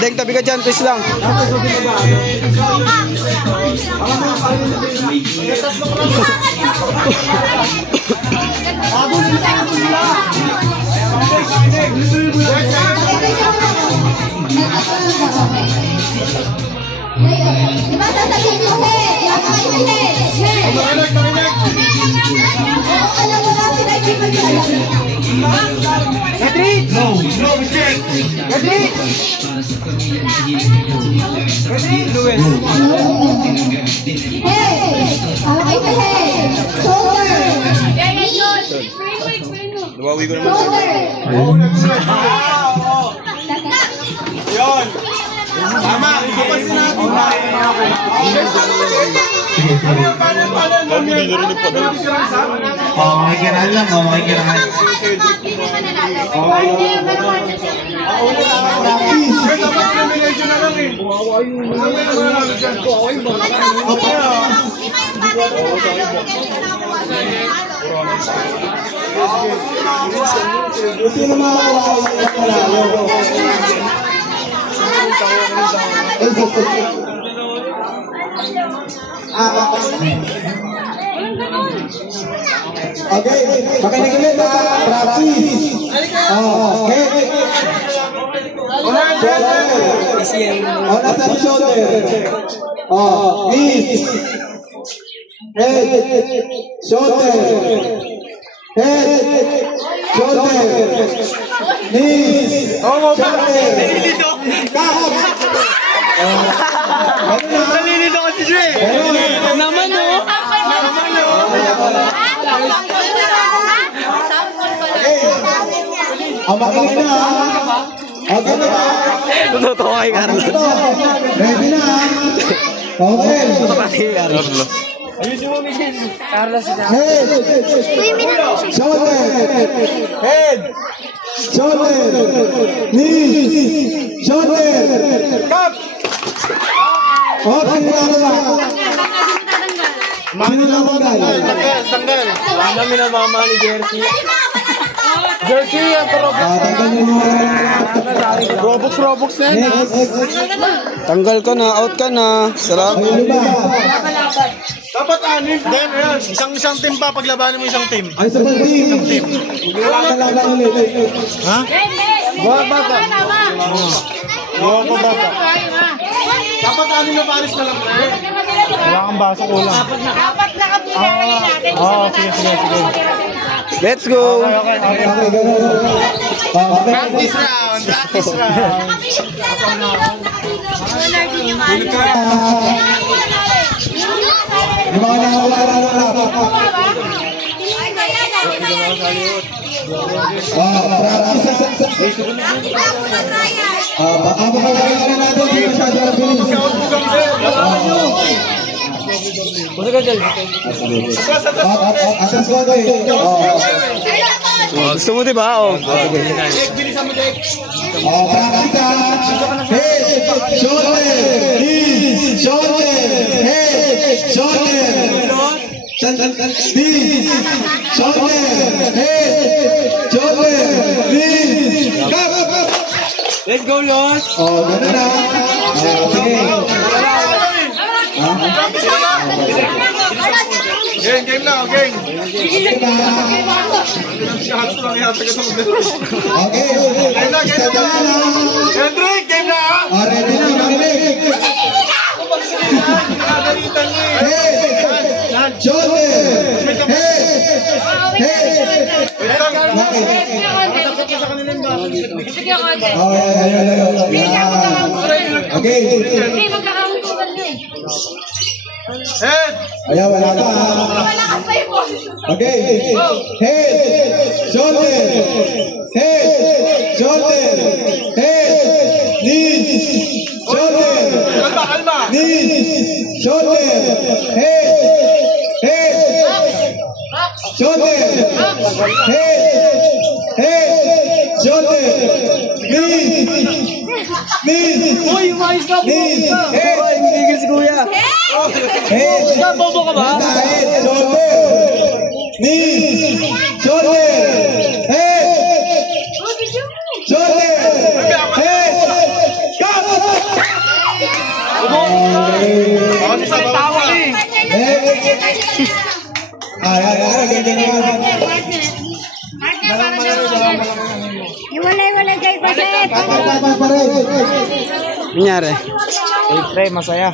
Deng, tabi ka dyan, twist lang. Diba sasabihin mo, hey! Ako ay hey! Hey! Alam mo na, pinag-ibig mo alam. Edric! No! No, mistake! Edric! Edric! Luis! Hey! Ako ay hey! Shoulder! Nawawi ko naman. Shoulder! Yun! Tama! Kapansin natin! Makikiran lang, makikiran. Sino makakawa okay, makinig ulit na practice. Okay. Una sa shoulder. Knees. Head. Shoulder. Head. Shoulder. Knees. Shoulder. Nalilito ka si Dre. Naman o. Makinig na. Okay na ba? Totoo kay Carlos. Ready na. Okay. Kay Carlos. Head. Shoulder. Head. Shoulder. Knees. Shoulder. Cup. Okay, Tanggal. Ano minamama ni Jersey? Jersey, ang Robux na yan. Tanggal ka na, out ka na. Salamat. Dapat anim. Then, isang team pa. Paglabanan mo isang team. Ay, sa team. Isang team. Maglaban ulit. Ha? Baba. Dapat anim na paris na lang. Wala kang baso kulang. Dapat nakapinakain natin. Sige. Let's go. Practice round. Gusto mo diba? Oh. Let's go, Los! Oh, gano'n na. Sige. Game na, game. Okay. Game na. Hendrik, game na. Ready na, makinig. Head. Shoulder. Okay. Head. Ayaw, wala ka. Okay. Head. Shoulder. Knees. Shoulder. Knees. Shoulder. Head. Shoulder. Shoulder. Knees. Uy, umayos ka. Tigil si Kuya. Head. Bobo ka ba? Shoulder. knees, shoulder, head, shoulder, head, cut! Iwalay-walay kayo kasi. Nangyari. Pre, masaya.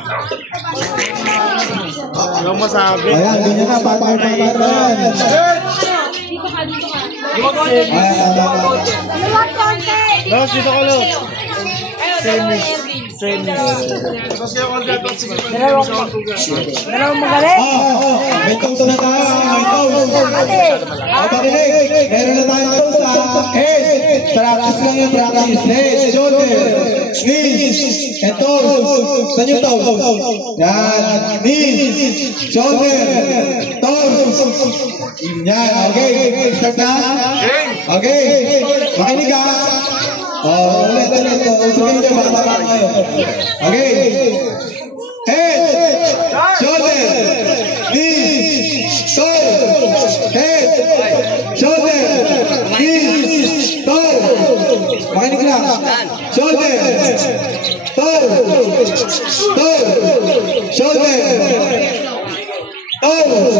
Ano masabi? Ayan, ganyan na, partner. Los, dito ka, Los. Dalawang magaling. May toast na tayo, may toast. Meron na tayong toast sa head. Practice lang yung practice. Head, shoulder, knees, and toes. Saan yung toes? Yan, knees, shoulder, toes. Yan, okay. Start na? Okay. Makinig ka. Ulit. Usabihin niyo, baka kayo. Okay. Head, shoulder, knees, toes. Head, shoulder, knees, toes. Makinig lang. Shoulder, toes, shoulder, toes.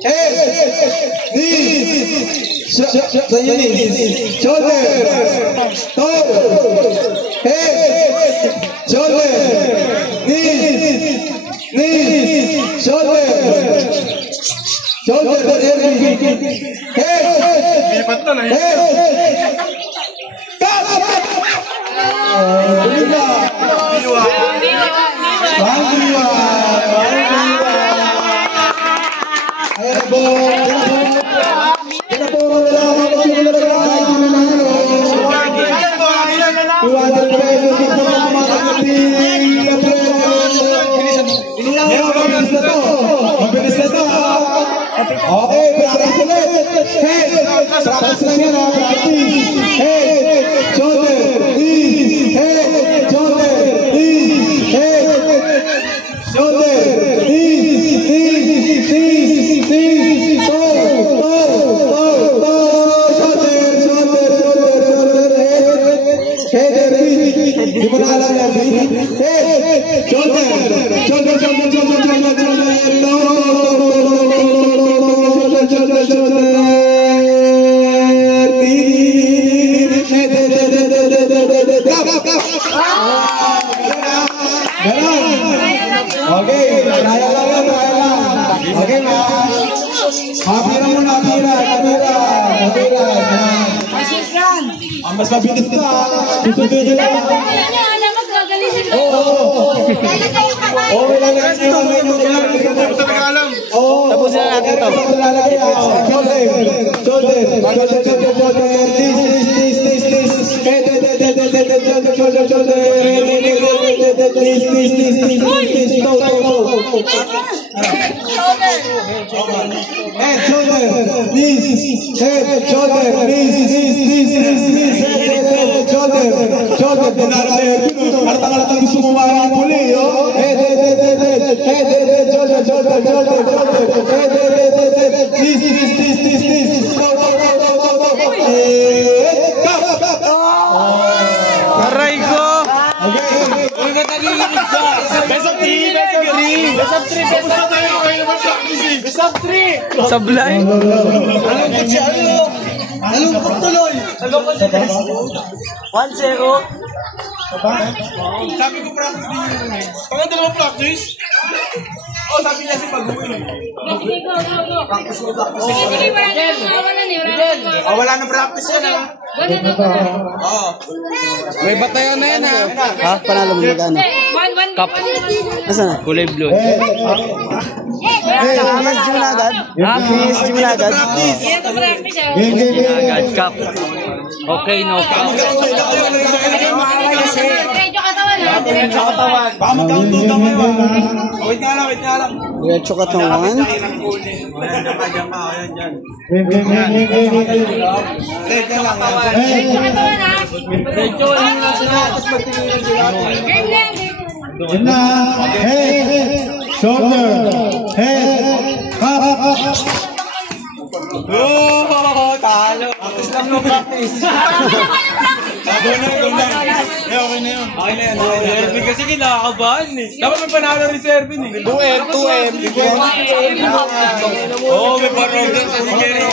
Head, knees, shoulder, toes, head, shoulder, knees, shoulder, head, okay, practice ulit. Head, practice lang yan, practice. Head, shoulder, knees, head, shoulder, knees, head, shoulder, knees, toe, shoulder, head, di mo na alam yan, head, shoulder, okay, kaya lang. Okay, ma. Kapira mo na, kapira. Ang mas mabilis na. Susunod na. Oo, wala na. Tapusin na natin to. Head, shoulder, knees, head, shoulder, knees, head, shoulder, Halatang gusto mo marang puli, oh. Head, shoulder, head, knees, Aray ko! Sablay! Nalungkot tuloy. 1-0. Sabi ko practice din yun eh. Pagka dalawa practice? Oh, sabi niya si pag-uwi. Wala nang practice yan ah. May batayan na yan ha. Ha? Panalo mo magkano? Cup. Nasaan na? Kulay blue. PSG mo na agad? Ha? PSG mo na agad? Agad cup. Okay, no cup. Diretso katawan. Baka mag-count daw kayo ah. Wait nga lang. Diretso katawan. Head, shoulder, head, up. lang no practice. Okay na yun. Serving kasi kinakabahan eh. Dapat may panalo rin serving eh. 2M. Oo, may parang doon sa si Jerry.